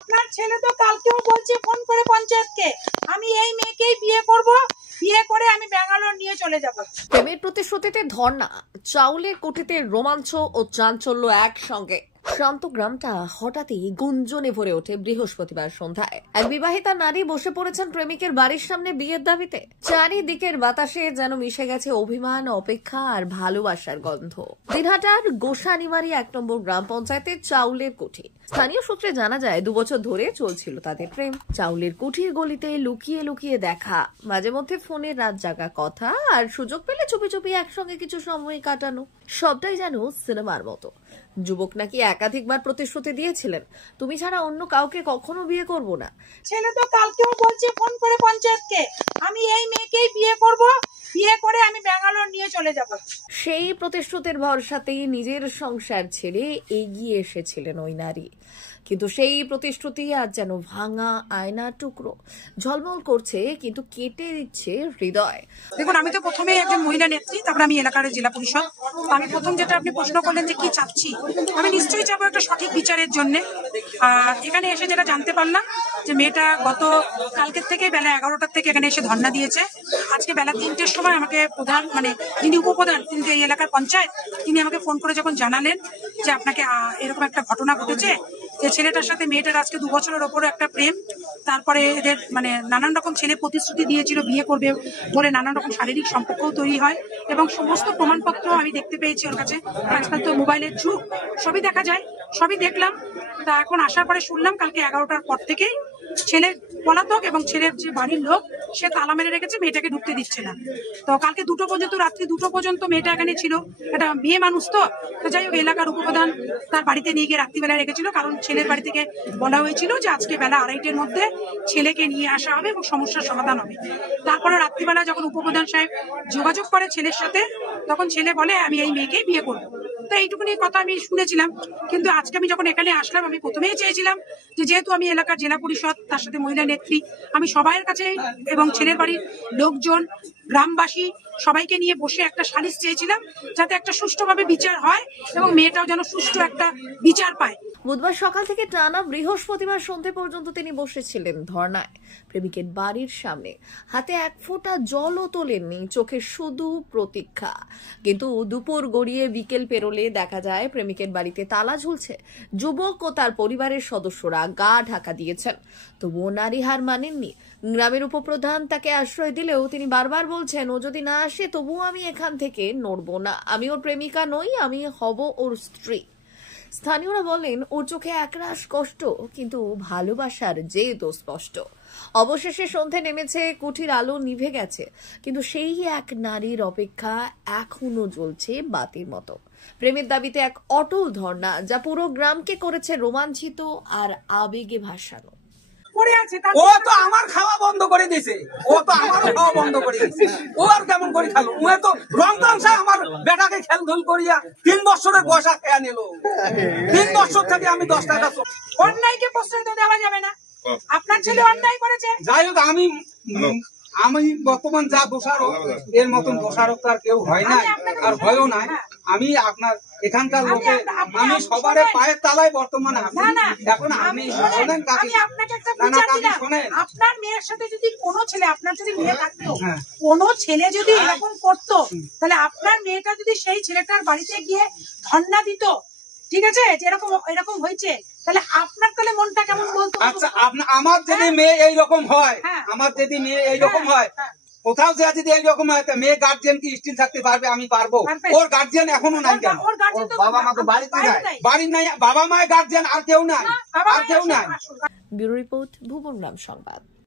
আপনার ছেলে তো কালকেও বলছে ফোন করে পঞ্চায়েতকে, আমি এই মেয়েকেই বিয়ে করব, বিয়ে করে আমি ব্যাঙ্গালোর নিয়ে চলে যাব। প্রেমের প্রতিশ্রুতিতে ধর্ণা, চাউলের কোঠিতে রোমাঞ্চ ও চাঞ্চল্য একসঙ্গে। শান্ত গ্রামটা হঠাৎই গুঞ্জনে ভরে ওঠে বৃহস্পতিবার সন্ধ্যায়। এক বিবাহিতা নারী বসে পড়েছেন প্রেমিকের বাড়ির সামনে বিয়ের দাবিতে। চারিদিকের বাতাসে যেন মিশে গেছে অভিমান, অপেক্ষা আর ভালোবাসার গন্ধ। দিনহাটার গোসানিমারি 1 নম্বর গ্রাম পঞ্চায়েতের চাউলের কোঠি। স্থানীয় সূত্রে জানা যায় 2 বছর ধরে চলছিল তাদের প্রেম। চাউলের কোঠির গলিতে লুকিয়ে লুকিয়ে দেখা, মাঝে মধ্যে ফোনে রাত জাগা কথা, আর সুযোগ পেলে চুপি চুপি একসঙ্গে কিছু সময় কাটানো, সবটাই যেন সিনেমার মতো। যুবক নাকি একাধিকবার প্রতিশ্রুতি দিয়েছিলেন, তুমি ছাড়া অন্য কাউকে কখনো বিয়ে করব না। ছেলে তো কালকেও বলছে ফোন করে পঞ্চায়েতকে, আমি এই মেয়েকেই বিয়ে করব, বিয়ে করে আমি ব্যাঙ্গালোর নিয়ে চলে যাব। সেই প্রতিশ্রুতির ভরসাতেই নিজের সংসার ছেড়ে এগিয়ে এসেছিলেন ওই নারী। কিন্তু সেই প্রতিশ্রুতি আজ যেন ভাঙা আয়নার টুকরো, ঝলমল করছে কিন্তু কেটে দিচ্ছে হৃদয়। দেখুন, আমি তো প্রথমেই একজন মহিলা নেত্রী, তারপরে আমি এলাকার জেলা পরিষদ। আমি প্রথম যেটা আপনি প্রশ্ন করলেন যে কি চাচ্ছি, আমি নিশ্চয়ই চাবো একটা সঠিক বিচারের জন্য। আর এখানে এসে যেটা জানতে পারলাম যে মেয়েটা গত কালকের থেকে বেলা 11টার থেকে এখানে এসে ধর্ণা দিয়েছে। আজকে বেলা 3টের সময় আমাকে প্রধান, মানে যিনি উপপ্রধান, তিনি এই এলাকার পঞ্চায়েত, তিনি আমাকে ফোন করে যখন জানালেন যে আপনাকে এরকম একটা ঘটনা ঘটেছে, যে ছেলেটার সাথে মেয়েটার আজকে 2 বছরের ওপরে একটা প্রেম, তারপরে এদের মানে নানান রকম ছেলে প্রতিশ্রুতি দিয়েছিল বিয়ে করবে বলে, নানান রকম শারীরিক সম্পর্কও তৈরি হয় এবং সমস্ত প্রমাণপত্র আমি দেখতে পেয়েছি ওর কাছে। আজকাল তো মোবাইলের যুগ, সবই দেখা যায়, সবই দেখলাম। তা এখন আসার পরে শুনলাম কালকে 11টার পর থেকেই ছেলে পলাতক এবং ছেলের যে বাড়ির লোক সে তালা মেরে রেখেছে, মেয়েটাকে ঢুকতে দিচ্ছে না। তো কালকে 2টো পর্যন্ত, রাত্রি 2টো পর্যন্ত মেয়েটা এখানে ছিল। এটা মেয়ে মানুষ তো যাই হোক, এলাকার উপপ্রধান তার বাড়িতে নিয়ে গিয়ে রাত্রিবেলায় রেখেছিল, কারণ ছেলের বাড়ি থেকে বলা হয়েছিল যে আজকে বেলা 2:30টার মধ্যে ছেলেকে নিয়ে আসা হবে এবং সমস্যার সমাধান হবে। তারপরে রাত্রিবেলা যখন উপপ্রধান সাহেব যোগাযোগ করে ছেলের সাথে, তখন ছেলে বলে আমি এই মেয়েকেই বিয়ে করবো। তো এইটুকুনি কথা আমি শুনেছিলাম। কিন্তু আজকে আমি যখন এখানে আসলাম, আমি প্রথমেই চেয়েছিলাম যে যেহেতু আমি এলাকার জেলা পরিষদ, তার সাথে মহিলা নেত্রী, আমি সবাইয়ের কাছে এবং ছেলের বাড়ির লোকজন, গ্রামবাসী সবাইকে নিয়ে বসে একটা সালিশ চেয়েছিলাম, যাতে একটা সুষ্ঠুভাবে বিচার হয় এবং মেয়েটাও যেন সুষ্ঠু একটা বিচার পায়। বুধবার সকাল থেকে টানা বৃহস্পতিবার সন্ধ্যে পর্যন্ত তিনি বসেছিলেন ধর্নায় প্রেমিকের বাড়ির সামনে। হাতে 1 ফোঁটা জলও তোলেননি, চোখে শুধু প্রতীক্ষা। কিন্তু দুপুর গড়িয়ে বিকেল পেরোলে দেখা যায় প্রেমিকের বাড়িতে তালা ঝুলছে। যুবক ও তার পরিবারের সদস্যরা গা ঢাকা দিয়েছেন, তবুও নারী হার মানেননি। গ্রামের উপপ্রধান তাকে আশ্রয় দিলেও তিনি বারবার বলছেন, ও যদি না আসে তবুও আমি এখান থেকে নড়ব না, আমি ওর প্রেমিকা নই, আমি হব ওর স্ত্রী। স্থানীয়রা বলেন ওর চোখে একরাশ কষ্ট, কিন্তু ভালোবাসার জেদও স্পষ্ট। অবশেষে সন্ধে নেমেছে, কুঠির আলো নিভে গেছে, কিন্তু সেই এক নারীর অপেক্ষা এখনো জ্বলছে বাতির মতো। প্রেমের দাবিতে এক অটল ধর্ণা, যা পুরো গ্রামকে করেছে রোমাঞ্চিত আর আবেগে ভাসানো। ও তো আমার খাওয়া বন্ধ করে দিয়েছে, ও তো আমার খাওয়া বন্ধ করে দিয়েছে। ও আর কেমন করে খালো? ও তো রং তামসা আমার বেটাকে খেলধুল করিয়া 3 বছরের পয়সা খেয়ে নিল। 3 বছর থেকে আমি 10 টাকা। অন্যায়কে প্রশ্রয় তো দেওয়া যাবে না। আপনার ছেলে অন্যায় করেছে। যাই হোক, আমি বর্তমান যা দোষারোপ, এর মতন দোষারোপ তার কেউ হয় না আর হয়ও নাই। আমি আপনার এখানকার লোকে, আমি সবারে পায়ের তালায় বর্তমানে আছি। এখন আপনি শোনেন কাকি, আপনাকে একটা বিচার দিলাম। আপনার মেয়ের সাথে যদি কোনো ছেলে, আপনার যদি মেয়ে থাকতো, কোনো ছেলে যদি এরকম করতো, তাহলে আপনার মেয়েটা যদি সেই ছেলেটার বাড়িতে গিয়ে ধর্ণা দিত, ঠিক আছে, এরকম হয়েছে, তাহলে আপনার তাহলে মনটা কেমন বলতো? আচ্ছা, আমার যদি মেয়ে এইরকম হয়, আমার যদি মেয়ে এইরকম হয়, কোথাও যে যদি এইরকম হয়, মেয়ে গার্জিয়ান কি স্টিল থাকতে পারবে? আমি পারবো। ওর গার্জিয়ান এখনো নাই কেন? বাবা মা তো বাড়িতে নাই, বাড়ির নাই, বাবা মায়ের গার্জিয়ান আর কেউ নাই, আর কেউ নাই। ব্যুরো রিপোর্ট, ভুবন গ্রাম সংবাদ।